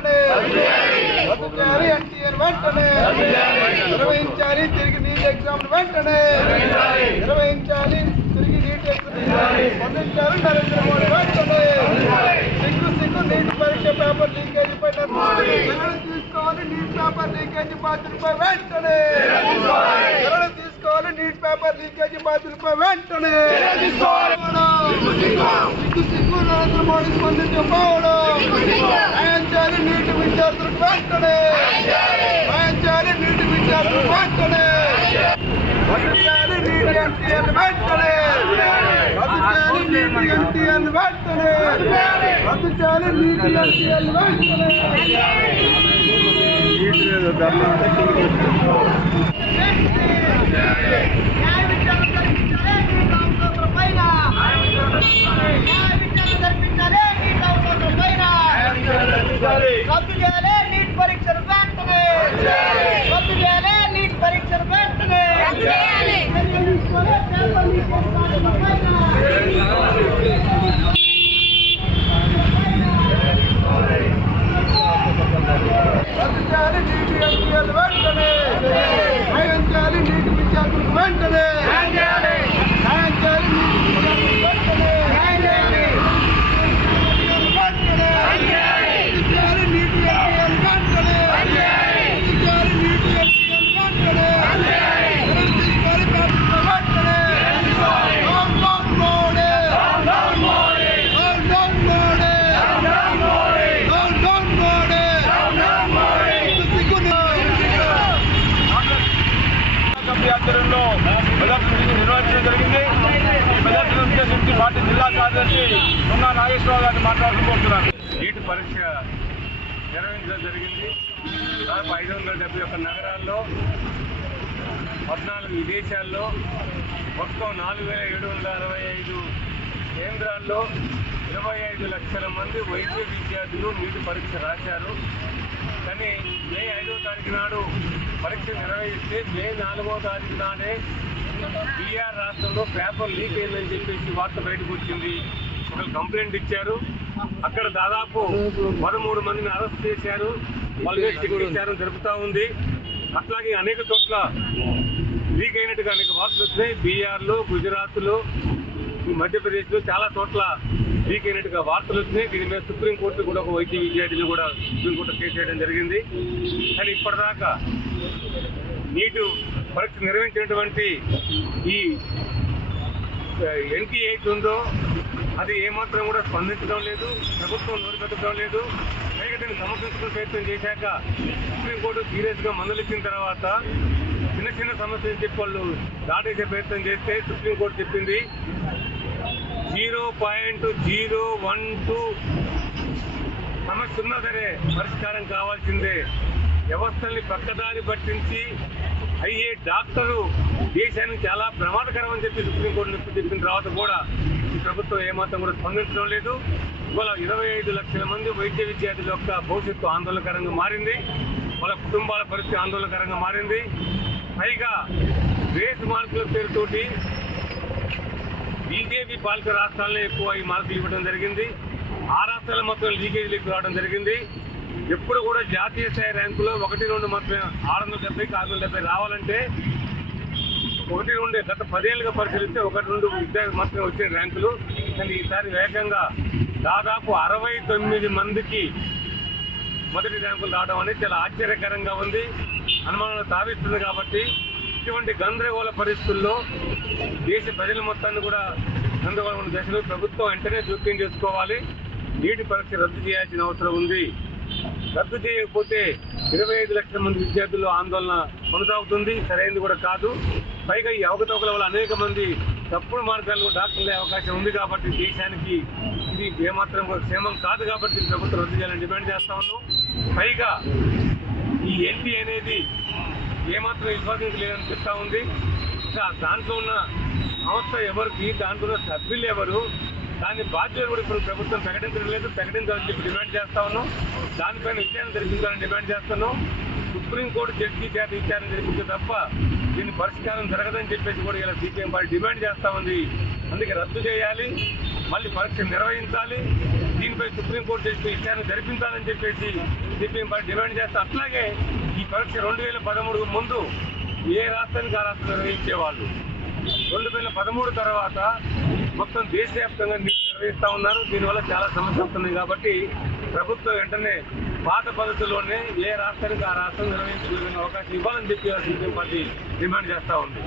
వెంటనే రద్దు చేయాలి ఎన్టీఆర్ వెంటనే నిర్వహించాలి తిరిగి నీట్ ఎగ్జామ్ వెంటనే నిర్వహించాలి తిరిగి నీట్ ఎగ్జామ్ స్పందించాలి నరేంద్ర మోడీ వెంటనే సిగ్గు సిగ్గు నీట్ పరీక్ష పేపర్ లీకేజ్ పై తీసుకోవాలి నీట్ పేపర్ లీకేజ్ బాధ్యులపై వెంటనే తీసుకోవాలి నీట్ పేపర్ లీకేజ్ బాధ్యులపై వెంటనే సిగ్గు సిగ్గు నరేంద్ర మోడీ స్పందించకపోవడం వెంటనే న్యాయం చేయాలి నీటి విద్యార్థులకు వెంటనే రద్దు చేయాలి నీటి ఎన్టీఆర్ వెంటనే రద్దు చేయాలి నీటి ఎన్టీఆర్ వెంటనే రద్దు చేయాలి నీటి ఎన్టీఆర్ వెంటనే న్యాయ విచారణ జరిపించాలే నీట్ అవసరాల పైన న్యాయ విచారణ జరిపించాలే నీట్ అవసరాల పైన రద్దు చేయాలి నీట్ పరీక్షలు వెంటనే రద్దు చేయాలి నీట్ పరీక్షలు వెంటనే చర్యలు తీసుకోవాలి పేపర్ లీకేజ్ బాధ్యతల పైన రద్దు చేయాలి నీటి ఎన్టీఆర్ వెంటనే న్యాయం చేయాలి నీటి విద్యార్థులకు వెంటనే న్యాయం చేయాలి నీటి విద్యార్థులకు వెంటనే వెంటనే రద్దు చేయాలి నీటి ఎన్టీఆర్ వెంటనే రద్దు చేయాలి నీటి ఎన్టీఆర్ వెంటనే చర్యలు తీసుకోవాలి పేపర్ల వెంటనే down down Modi down down Modi down down Modi సిగ్గును committee ఆధ్వర్యంలో ప్రదర్శన నిర్వహించడం జరిగింది ఈ ప్రదర్శన ఉద్దేశించి పార్టీ జిల్లా కార్యదర్శి ఉన్న నాగేశ్వరరావు గారిని మాట్లాడుకుంటున్నాను నీటి పరీక్ష నిర్వహించడం జరిగింది. దాదాపు ఐదు వందల డెబ్బై ఒక్క నగరాల్లో పద్నాలుగు విదేశాల్లో మొత్తం నాలుగు వేల ఏడు వందల అరవై ఐదు కేంద్రాల్లో ఇరవై ఐదు లక్షల మంది వైద్య విద్యార్థులు నీటి పరీక్ష రాశారు. కానీ మే ఐదో తారీఖు నాడు పరీక్ష నిర్వహిస్తే మే నాలుగో తారీఖు నాడే బీఆర్ రాష్ట్రంలో పేపర్ లీక్ అయిందని చెప్పేసి వార్త బయటకు వచ్చింది. ఒకరు కంప్లైంట్ ఇచ్చారు. అక్కడ దాదాపు పదమూడు మందిని అరెస్ట్ చేశారు. వాళ్ళు మీద జరుపుతా ఉంది. అట్లాగే అనేక చోట్ల లీక్ అయినట్టుగా అనేక వార్తలు వచ్చినాయి. బీఆర్లో గుజరాత్లో మధ్యప్రదేశ్లో చాలా చోట్ల లీక్ అయినట్టుగా వార్తలు వచ్చినాయి. దీని మీద సుప్రీంకోర్టు కూడా ఒక వైద్య విద్యార్థులు కూడా సుప్రీంకోర్టు కేసు చేయడం జరిగింది. కానీ ఇప్పటిదాకా నీటు పరీక్ష నిర్వహించినటువంటి ఈ ఎన్టీ ఉందో అది ఏమాత్రం కూడా స్పందించడం లేదు ప్రభుత్వం నోరు పెట్టడం లేదు. పైగా దీన్ని సమర్థించుకునే ప్రయత్నం చేశాక సుప్రీంకోర్టు సీరియస్గా మందులు తర్వాత చిన్న చిన్న సమస్యలు చెప్పి వాళ్ళు దాటేసే ప్రయత్నం చేస్తే సుప్రీంకోర్టు చెప్పింది zero point zero one two సమస్య ఉన్నా సరే పరిష్కారం కావాల్సిందే. వ్యవస్థల్ని పక్కదారి పట్టించి అయ్యే డాక్టరు దేశానికి చాలా ప్రమాదకరం అని చెప్పి సుప్రీంకోర్టు నుంచి చెప్పిన తర్వాత కూడా ఈ ప్రభుత్వం ఏమాత్రం కూడా స్పందించడం లేదు. ఇవాళ ఇరవై ఐదు లక్షల మంది వైద్య విద్యార్థుల యొక్క భవిష్యత్తు ఆందోళనకరంగా మారింది. వాళ్ళ కుటుంబాల పరిస్థితి ఆందోళనకరంగా మారింది. పైగా గ్రేస్ మార్కుల పేరుతోటి బీజేపీ పాలిత రాష్ట్రాల్లో ఎక్కువ ఈ మార్కులు ఇవ్వడం జరిగింది. ఆ రాష్ట్రాల మొత్తం లీకేజీలకు రావడం జరిగింది. ఎప్పుడు కూడా జాతీయ స్థాయి ర్యాంకులో ఒకటి రెండు మాత్రమే ఆరు వందల డెబ్బై ఆరు వందల డెబ్బై రావాలంటే ఒకటి రెండు గత పదేళ్ళుగా పరిశీలిస్తే ఒకటి రెండు విద్యార్థి మాత్రమే వచ్చే ర్యాంకులు. కానీ ఈసారి వేగంగా దాదాపు అరవై తొమ్మిది మందికి మొదటి ర్యాంకులు రావడం అనేది చాలా ఆశ్చర్యకరంగా ఉంది. అనుమానాలు తావిస్తుంది కాబట్టి ఇటువంటి గందరగోళ పరిస్థితుల్లో దేశ ప్రజల మొత్తాన్ని కూడా గందరగోళం ఉన్న దశలో ప్రభుత్వం వెంటనే జోక్యం చేసుకోవాలి. నీటి పరీక్ష రద్దు చేయాల్సిన అవసరం ఉంది. రద్దు చేయకపోతే ఇరవై ఐదు లక్షల మంది విద్యార్థుల్లో ఆందోళన కొనసాగుతుంది. సరైనది కూడా కాదు. పైగా ఈ అవకతవకల వల్ల అనేక మంది తప్పుడు మార్గాల్లో డాక్టర్లే అవకాశం ఉంది కాబట్టి దేశానికి ఇది ఏమాత్రం క్షేమం కాదు కాబట్టి ప్రభుత్వం రద్దు చేయాలని డిమాండ్ చేస్తా ఉన్నాం. పైగా ఈ ఎన్టీ అనేది ఏమాత్రం విశ్వసించలేదనిపిస్తా ఉంది. ఇంకా దాంట్లో ఉన్న సంస్థ ఎవరికి దాంట్లో ఉన్న సభ్యులు ఎవరు దాని బాధ్యతలు కూడా ఇప్పుడు ప్రభుత్వం ప్రకటించడం లేదు. ప్రకటించాలని చెప్పి డిమాండ్ చేస్తా ఉన్నాం. దానిపైన విచారణ జరిపించాలని డిమాండ్ చేస్తున్నాం. సుప్రీంకోర్టు జడ్జి చేత విచారణ జరిపించే తప్ప దీని పరిష్కారం జరగదని చెప్పేసి కూడా ఇలా సిపిఎం పార్టీ డిమాండ్ చేస్తా ఉంది. అందుకే రద్దు చేయాలి. మళ్ళీ పరీక్ష నిర్వహించాలి. దీనిపై సుప్రీంకోర్టు జడ్జి విషయాన్ని జరిపించాలని చెప్పేసి సిపిఎం పార్టీ డిమాండ్ చేస్తా. అట్లాగే ఈ పరీక్ష రెండు వేల పదమూడు ముందు ఏ రాష్ట్రానికి ఆ రాష్ట్రం నిర్వహించేవాళ్ళు రెండు వేల పదమూడు తర్వాత మొత్తం దేశవ్యాప్తంగా నిర్వహిస్తూ నిర్వహిస్తా ఉన్నారు. దీనివల్ల చాలా సమస్యలు వస్తున్నాయి కాబట్టి ప్రభుత్వం వెంటనే పాత పద్ధతిలోనే ఏ రాష్ట్రానికి ఆ రాష్ట్రం నిర్వహించుకునే అవకాశం ఇవ్వాలని చెప్పి పార్టీ డిమాండ్ చేస్తూ ఉంది.